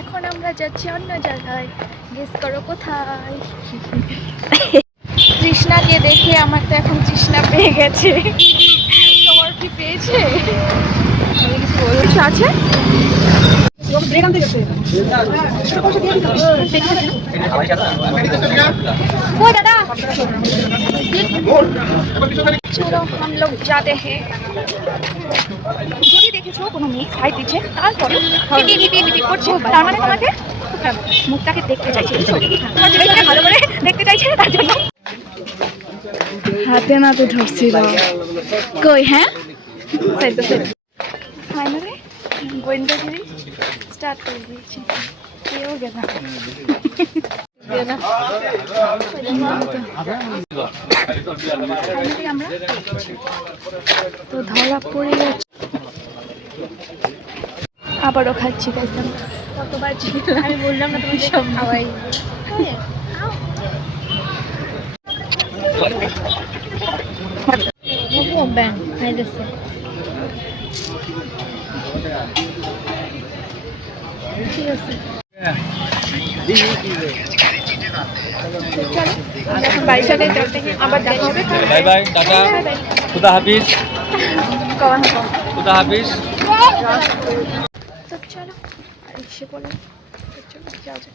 এখন আমরা যাচ্ছি অন্য জায়গায়, গেস করো কোথায়। তৃষ্ণাকে দেখে আমার তো এখন তৃষ্ণা পেয়ে গেছে। তোমার কি পেয়েছে? কিছু আছে? চলো हम लोग जाते हैं। যদি দেখেছো কোনো মেয়ে সাইড দিচ্ছে তারপরে টিপি করছে, তার মানে তোমাকে মুখটাকে দেখতে চাইছে, তোমার জিনিসটাকে ভালো করে দেখতে চাইছে, তার জন্য হাতে নাতে ধরছিল। কই হ্যাঁ ফাইনালি গোয়েন্দাগিরি স্টার্ট করে দিয়েছি। কেউ গেল আমরা তো ধরা পড়ে যাচ্ছে। আবারও খাচ্ছি, খাইতাম কতবার আমি বললাম না তুমি সব খাওয়াই। ঠিক আছে বাড়ির সাথে আবার দেখা হবে। বাই বাই, টাটা, খুদা হাফিজ, খুদা হাফিজ। তো চলো রিক্সে করে চলো যাওয়া যাক।